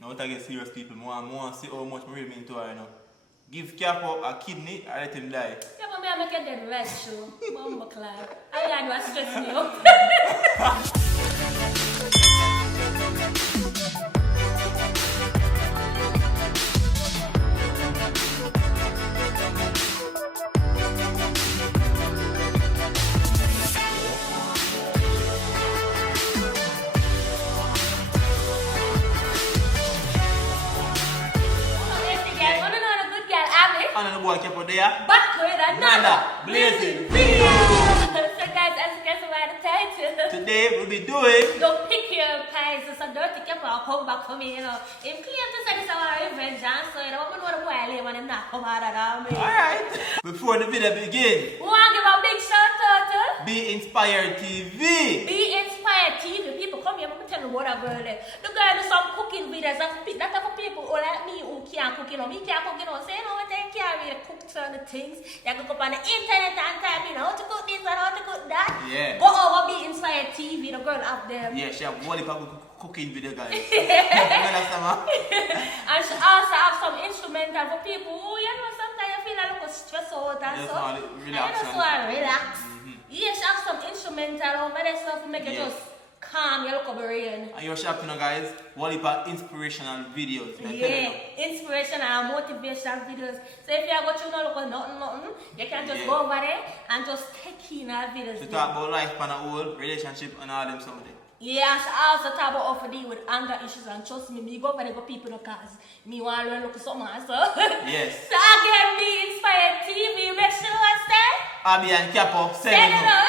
Now to get serious people, more see how much I really mean to her, you know. Give Capo a kidney and let him die. Yeah, but I make a dead right show. Bomba clap. I got to stress me out. And the boy kept out there. Back with another blazing video. So guys, as you guys by the title, today we'll be doing don't pick your pies. It's a dirty cap or come back for me, you know. If clear to say this our revenge, so you know, I'm gonna I live and not come out of me. Alright. Before the video begins, we want to give a big shout out to Be Inspired TV. Be Inspired TV. People come here, I'm tell you what a girl is. The girl do some cooking videos. That's for people who like me who can't cook, you know. Me can't cook, you know. So you know what they can't really cook certain things. You can go up on the internet and type, you know, how to cook this and how to cook that. Yeah. Go over Be Inspired TV. The girl up there. Yeah, she have one cooking video, guys. And she also have some instrumental for people who, you know, sometimes you feel a little stressed out and so. Relax. And relax. Yeah, she have some instrumental over there so to make it just calm your local brain. And you're shocked, you know, guys. One of inspirational videos. Yeah, inspirational and motivational videos. So if you have got you know look nothing, you can just go over there and just take in our videos. To talk about life and a whole relationship and all them something. Yeah, and she also talk about how to deal with anger issues, and trust me, me go over there go people no cause me want to learn look something so. Yes. So again, Be Inspired TV, make sure I stay. Abby and Capo, send it up.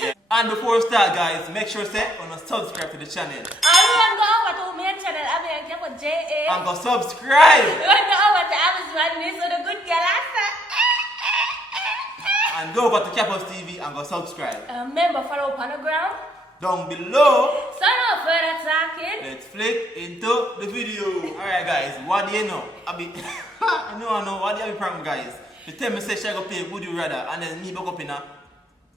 Yeah. And before we start, guys, make sure say subscribe to the channel. And go over to main channel, Abby and Capo JA. And go subscribe. Go over to Abby's one, so the good girl answer. And go over to Capo's TV and go subscribe. Remember, follow Panogram down below. So no further talking. Let's flick into the video. Alright guys, what do you know? I know what do you prank guys? You tell me say she go pay would you rather and then me back up in a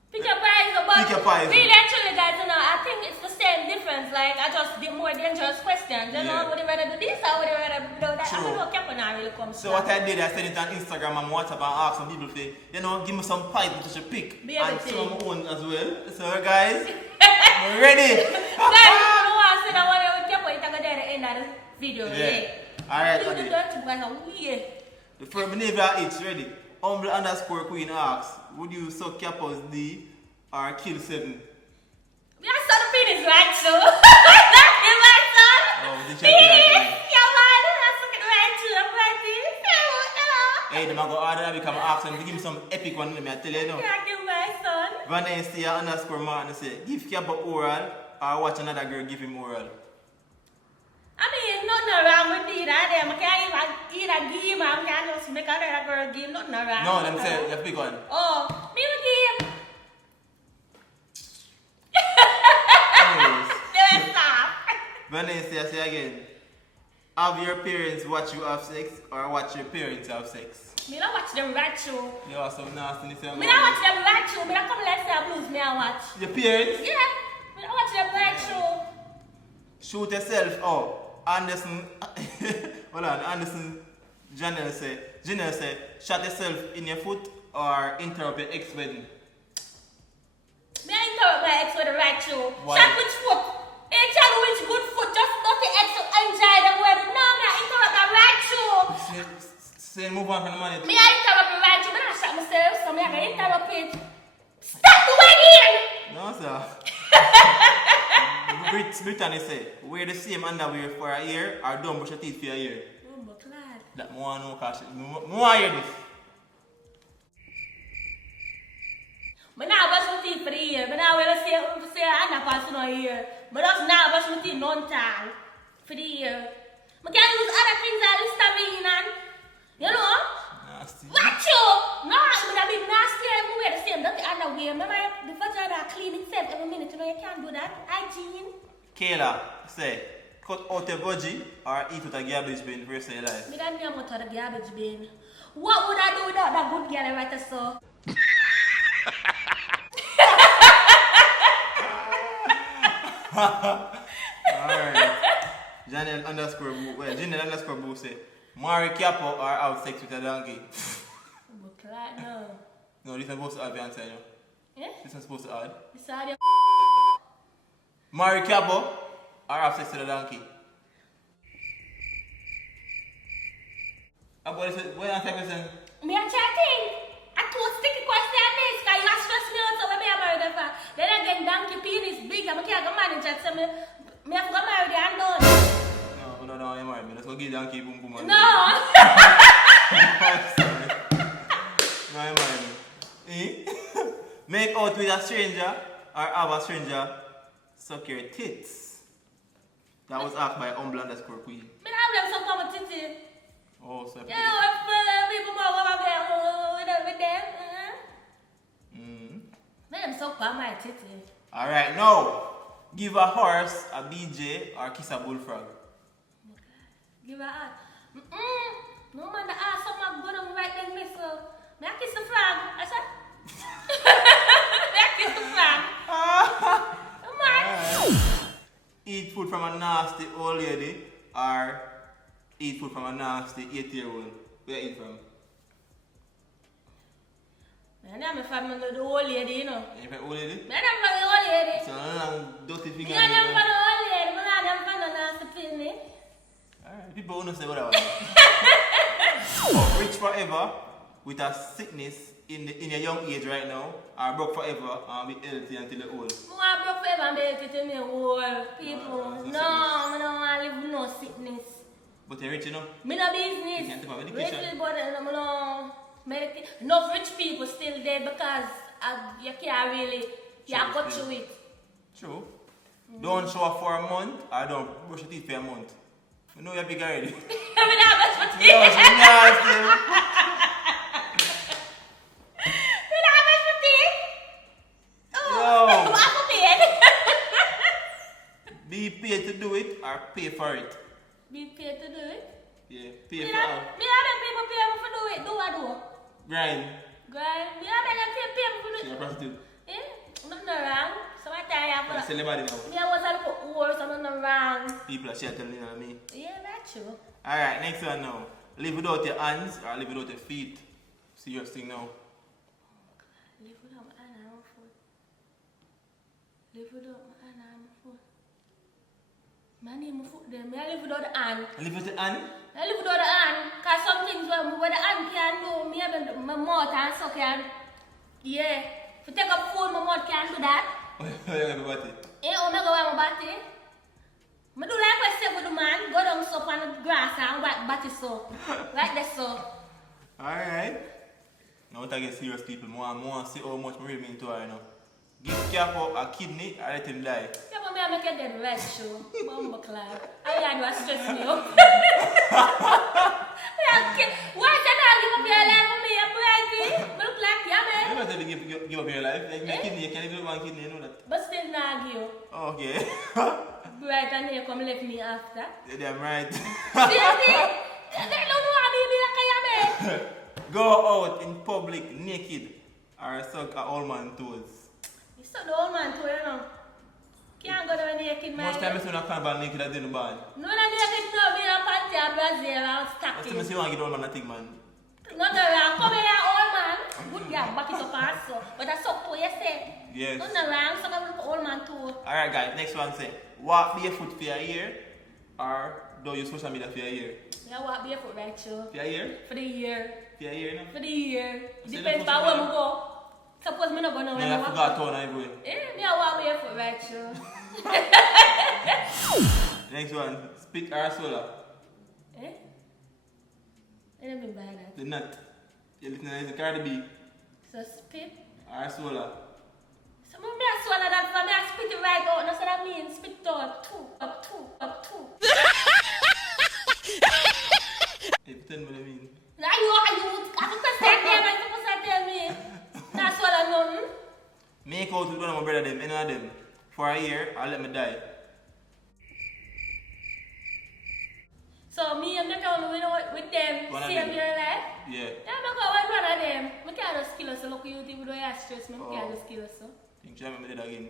pick your prize, but pick your prize. really actually guys, you know, I think it's the same difference. Like I just did more dangerous questions. You know, would you rather do this or would you rather do that? I don't know Capone really comes. So what I did, I sent it on Instagram and WhatsApp and asked some people to, you know, give me some pipe which you pick. And some of my own as well. So guys, we're ready. Guys, you know what I said I want to Capone at the end of the video. Yeah. Alright, the first behavior it's ready. Humble_queen asks, would you suck Capo's D or kill 7? Yeah, so the pin is right, so. That's my son. Oh, the champion. Hey, the man go order become ask and give me some epic one, let me tell you now. Yeah, give my son. Vanessa_Martin say, give Capo oral or watch another girl give him oral. I mean, nothing wrong with it. I can't even eat a game. I can't just make another girl game. Nothing wrong. No, let me say, you pick one. Oh, me a game. Anyways. Don't stop. Vanessa say again, have your parents watch you have sex or watch your parents have sex? Me not watch them right show. You have some nastiness. Me not watch them right show. Me not come let's say blues me I watch. Your parents? Yeah. Me not watch them right show. Shoot yourself. Oh, Anderson. Hold on. Anderson. Janelle say, shot yourself in your foot or interrupt your ex wedding. Me I interrupt my ex with the right show. Why? Shot which foot? Hey, tell me which good foot. Just not the ex to enjoy the wedding. No, me I interrupt the right show. Say move on from the money. Me I interrupt the right show. Me I shot myself, so me I can interrupt it. Stop the wedding! No, sir. Brittany say, wear the same underwear for a year or don't brush your teeth for a year. Oh, my God. That more no cash. More hear this. I now brush my teeth for the year. I now will say I'm not passing a year. But just now brush my teeth non-time for the year. I can't use other things like Listerine and, you know? Nasty. What you? No, it's gonna be nasty. I wear the same dirty underwear. Remember the vagina clean itself every minute. You know you can't do that. Hygiene. Kayla say, cut out a veggie or eat with a garbage bin for the rest of your life. Me don't know about the garbage bin. What would I do without that good girl right there, so? Alright. Janelle underscore boo. Well, Janelle underscore boo say, marry Capo or have sex with a donkey. No. No, this is supposed to add the answer, you know. Yeah? This is supposed to add. This is audio. Marry Capo or have sex with a donkey. What answer question? Me a chatting. I too sticky question this because you stress me out so when me a marry them for. Then again, donkey penis big and I can't go manage it so me have to go marry the and done. No, you marry me. Let's go give donkey boom boom. No. Sorry. No, you marry me. Make out with a stranger or have a stranger suck your tits. That was asked by Humble underscore Queen. Me have them some come with titty. Oh, so You know what people more over there with them. Let them suck on my titty. Alright, now give a horse a BJ or kiss a bullfrog. Give her a no man, the ass of my good and right then, miss. May I kiss the frog? I said. May I kiss the frog? Come on. Eat food from a nasty old lady or eat food from a nasty 8-year-old. Where you eat from? Man, I'm from the old lady, you know. You from old lady? Man, I'm from the old lady. So long dirty finger. I'm from the old lady. I'm from the nasty penny. Alright, people wanna say what I want. Rich forever with a sickness in your young age right now, or broke forever and be healthy until you're old. I broke forever and be healthy till me old. People. No, I don't want to live with no sickness. But you're rich, you know? Me no business. You can't take my medication. Rich but enough rich people still there because you can't really go through it. True. Don't show up for a month or don't brush your teeth for a month. You know you're big already. I mean, I brush my teeth. No, she's nasty. Be paid to do it or pay for it? Be paid to do it? Yeah, pay Me for it. not make people pay me for do it. Do I do? Grind. Grind. Me not make them pay me for do She's a it. prostitute. Yeah, nothing wrong. So I tell you, I sell your body now. me I was a little worse, so nothing wrong. People are telling you know me. Yeah, that's true. Alright, next one now. Live without your hands or live without your feet? Serious thing now. Live without my hand and my foot. Live without my hand and my foot. My name my foot there. Me I live without the hand. Live with your hand? I live without the hand. Cause some things where the hand can do, me have my mouth and so can. Yeah. If you take up food, my mouth can do that. Oh, you have a body? Yeah, oh, me go wear my body. I do like what I say with the man. Go down soap on the grass and white body so. Like that so. Alright. Now what I get serious people, I want to see how much I really mean to her now. Give Capo a kidney or let him die. Yeah, but me I make a dead right show. Bumbo clad. I do stress me out. Why should I give up your life for me? I'm ready. Look like yeah, man. You don't have to give up your life. Like my kidney, you can't even one kidney, you know that. But still not give you. Okay. Right, and they come left me after. Yeah, damn right. Seriously? They don't know how baby like I am. Go out in public naked or suck a old man toes. You saw the old man too, you know. Can't go down naked, man. Most time I see a carnival naked at the band. No, not naked, no. Me a panty a Brazil and What's the stacking. say you want to get old man a thing, man? Nothing wrong. Come here, old man. Good girl, back it up and so. But I suck to you say. Yes. Nothing wrong. So I'm look old man too. Alright guys, next one say, walk barefoot for a year or don't use social media for a year? Yeah, walk barefoot right, sure. For a year? For the year. For a year, no? For the year. So Depends the on first where one- we go. Suppose me not go nowhere. No, I forgot to turn everywhere. Yeah, me a walk barefoot right, sure. Next one, spit or swallow? Eh? I don't mean by that. The nut. You listen to the Cardi B So spit. or swallow? So me a swallow that for me, I spit it right out. That's what I mean. Spit out. Two. Hey, pretend what I mean. Now you are the question there, man. Supposed to tell me. Not swallow nothing. Make out with one of my brother them, any of them, for a year or let me die. So me and make out with them, One of save them. your life. Yeah. Yeah, make out with one of them. I can't just kill us. Look, you think we don't have stress, me. I can't just kill us. So. Think she remember that again.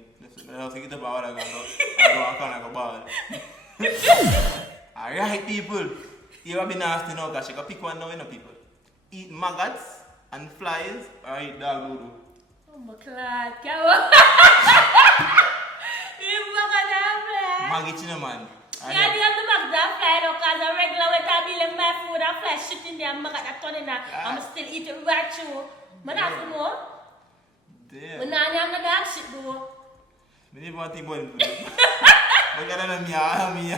I was thinking about it again. I don't want to go bad. Alright, people. You be nasty now, because you can pick one now, you know, people. Eat maggots and flies or eat dog doodle. Oh my God, come on. You maggot and fly. Maggot, you know, man. Yeah, you have to maggot and fly now, because a regular way to be left my food and fly shit in there and maggot that turn in there. I'm still eating right through. Man, I have to know. Damn. But now I'm not dog shit though. I need one thing about it. I got me.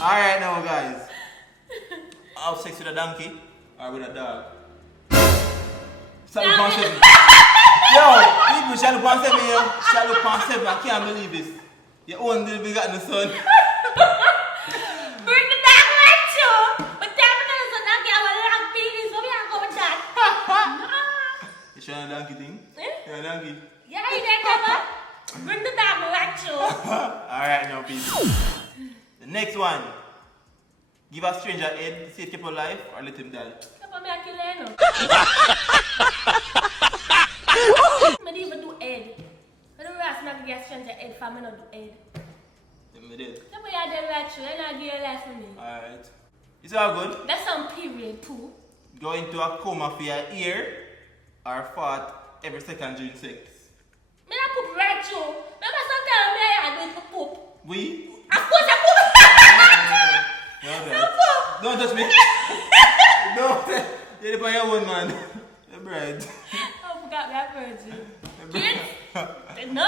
Alright now, guys. Have sex with a donkey or with a dog? Shall upon 7. Yo, people, shall upon 7, yo. Shall upon 7. I can't believe this. Your own little big in the sun. Bring the dog right through. But tell me that it's a donkey. I want to have babies. So we have to go with that. You sure a donkey thing? Eh? You're a donkey? Yeah, you did that. Bring the dog right through. Alright now, people. The next one. Give a stranger head to save people's life or let him die. Come on, kill him. I didn't even do head. I don't ask not to get stranger head for me not do head. Then me dead. Come on, you're dead right through. You're not giving your life for me. Alright. It's all good. That's some period, poo. Go into a coma for your ear or fart every second during sex. Me not poop right through. Remember sometimes me I do it for poop. We? Of course I poop. No, don't touch me. Don't. You're the your own man. The bread. I forgot that virgin. The Kids? bread. No.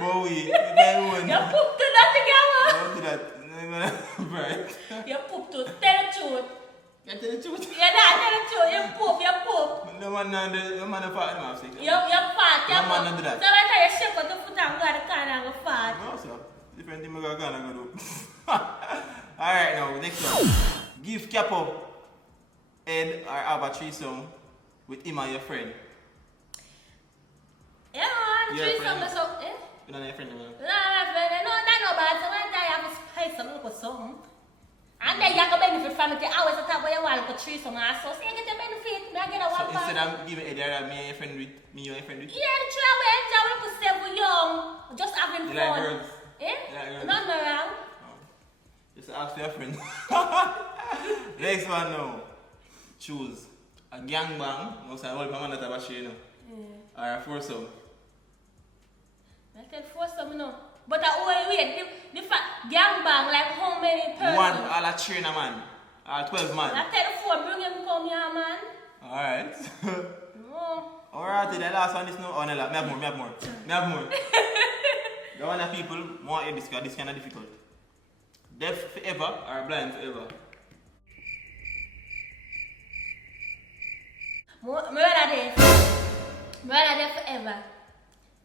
Bowie. You're own. You poop to that together. Don't do that. Bread. You poop to tell the truth. You tell the truth. You're not telling the truth. You poop. No man, no man, fart in my sick. You fart. No man, don't do that. So when you shake out the foot and go to the corner and go fart. No, sir. Different thing I'm gonna do. Alright, now, next one. Give Capo head or have a threesome with him and your friend. Yeah, man. Your Threesome friend. is so. Eh? You know your friend, man? No, my friend. No, that's not bad. So when I have to spice some little something. And then you can benefit from it. I always talk about your one for threesome and so you get your benefit. I get a So one instead of giving head or me and your friend with, me and your friend with? yeah, the try we enjoy when we seven young. Just having You fun. like girls? Eh? You like girls? Not around. Just ask your friend. Next one now. Choose a gangbang. No, say all my man that have a share, you know. Yeah. Or a foursome. I tell for some, you know. But I wait, the fact, gangbang, like how many persons? One, all a trainer man. All 12 man. I tell the four, bring him come here, man. Alright. No. Alright, the last one is no. Oh, no, me have more. The one that people want to hear this because this kind of difficult. Deaf forever or blind forever? More than forever.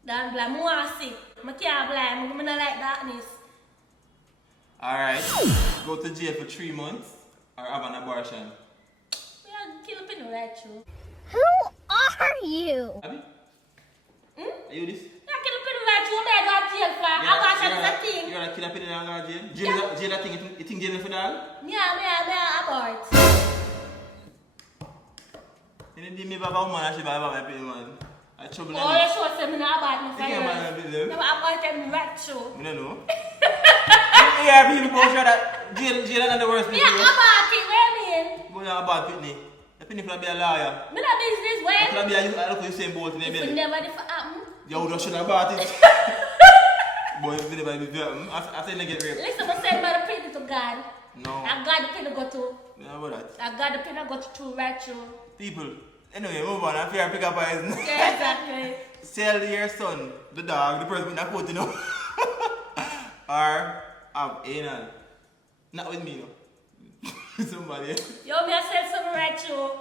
Than blind. More I see. I can't blind. I don't like darkness. Alright. Go to jail for 3 months or have an abortion. I kill people right through. Who are you? Abby? Are you this? I kill people right through. I got jail for. Abortion is a thing. You're gonna kill a pin and go to jail? Jail that thing, you think jail for that? Yeah, abort. You didn't me about a woman and she buy my pin, man. I trouble Oh, you sure say me not abort me for You you. can't buy them. No, abort them right through. I don't know. Yeah, people go sure that jail are the worst place. Yeah, abort it. Where me in? But you're a bad pitney. The pitney could be a lawyer. Me not business It where. could be a look at the same boat in the If we belly. never did for happen. You would have should have bought it. Boy, if you never do that, I say they get raped. Listen, I said by the penny to God. No. I got the penny go to. You know about that. I got the penny go to right through. People, anyway, move on. I fear pick up eyes. Yeah, exactly. Sell your son, the dog, the person with that coat, you know. Or have anal. Not with me, no. Somebody. Yo, me I said something right through.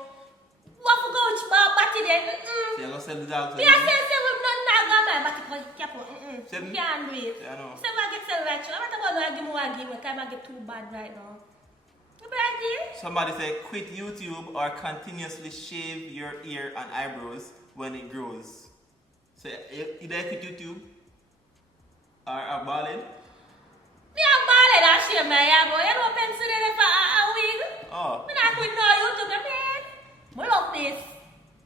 What for go to my body then? So you're going to sell the dog. Me I said something not got my body for careful. Seven? Can't do it. Yeah, I know. So I get sell right through. I'm not about to give me one game. Time I get too bad right now. You better Somebody say quit YouTube or continuously shave your ear and eyebrows when it grows. So either quit YouTube or a baldhead. me a ballad and shave my hair, boy. You know pencil in for a wig. Oh. Me not quit no YouTube, man. I love this.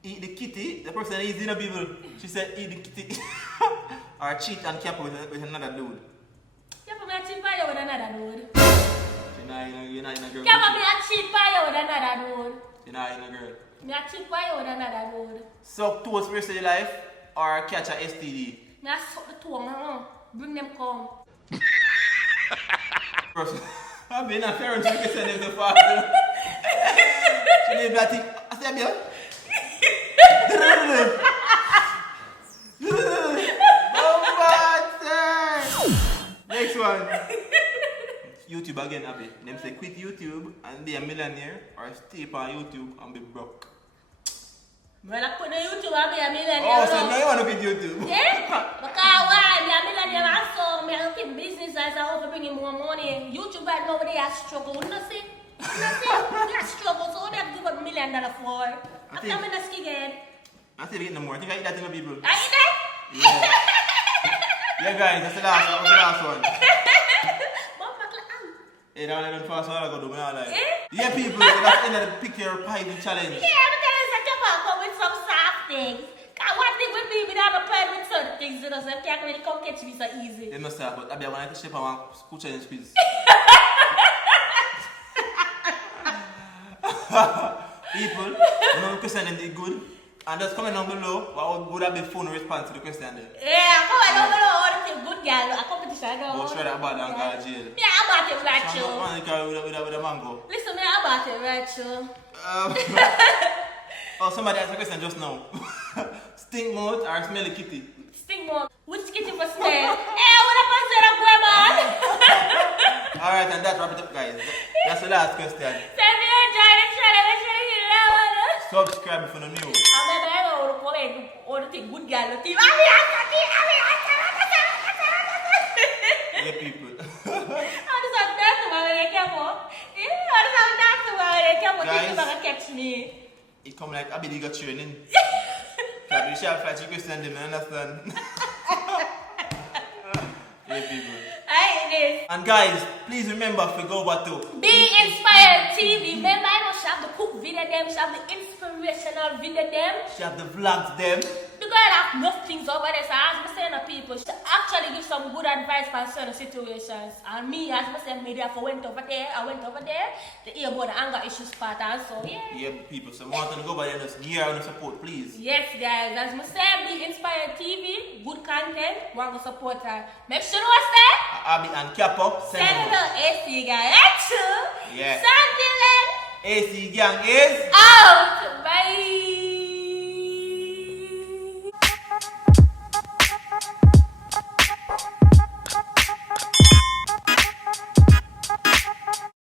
Eat the kitty. The person is in the Bible. She said eat the kitty. Or cheat and cap with another dude. You put me a chip fire with another dude. you're not in a girl. Come on, me a cheat by you with another dude. You're not in a girl. Me a cheat by you with another dude. Suck toes for the rest of your life or catch a STD? Me a suck the tongue, bring them come. Person, I've been a parent to send them to fast. She live that thing. I said, yeah. Next one. YouTube again, Abby. Them say quit YouTube and be a millionaire or stay on YouTube and be broke. Well, I put the YouTube and be a millionaire. Oh, so now you want to quit YouTube? Yeah? Because why? Me a millionaire also. Me looking business as I hope to bring in more money. YouTube right now, they are struggle. You know see? You know see? They are struggle. So they give up $1 million for. I'm coming to ski again. I think we get no more. I think I eat that in the people. I eat that? Yeah. Yeah, guys, that's the last one. That's the last one. Hey, that one I done fast while ago, do me all like. Yeah, people, so that's the end of the pick your pie challenge. Yeah, but then it's like you're come with some soft things. Cause one thing with me, without a pie with certain things, you know, so you can't really come catch me so easy. They must have, but I want to shape one school challenge, please. People, you know the question them did good. And just comment down below what would have been fun response to the question then. Yeah, comment down below all the good girl, a competition. But sure that bad and go to jail. Yeah, I'm about it right, so you. Man, you carry with a mango. Listen, me, I'm about it right, you. Oh, somebody asked a question just now. Stink mouth or smelly kitty? Stink mouth. Which kitty for smell? Hey, what up, I said, I'm going man. Alright, and that wrap it up, guys. That's the last question. Send me a giant channel, make sure you know what. Subscribe if you're new. Or the thing good girl. Yeah, people. Guys, catch me. it come like a bit of training. Can you share flat question them, understand? Yeah, people. I hate this. And guys, please remember to go back to Be Inspired TV. Remember, I know she have the cook video them, she have the inspirational video them. she have the vlogs them. The girl have enough things over there, so as I say to people, she actually give some good advice for certain situations. And me, as I say, maybe I went over there, to hear about the anger issues part also, yeah. Yeah, people. So want to go over there and just gear and support, please. Yes, guys, as I say, Be Inspired TV, good content, want to support her. Make sure you watch that. Abby and Capo, Send it to AC, guys. Yeah. Something like AC gang is out.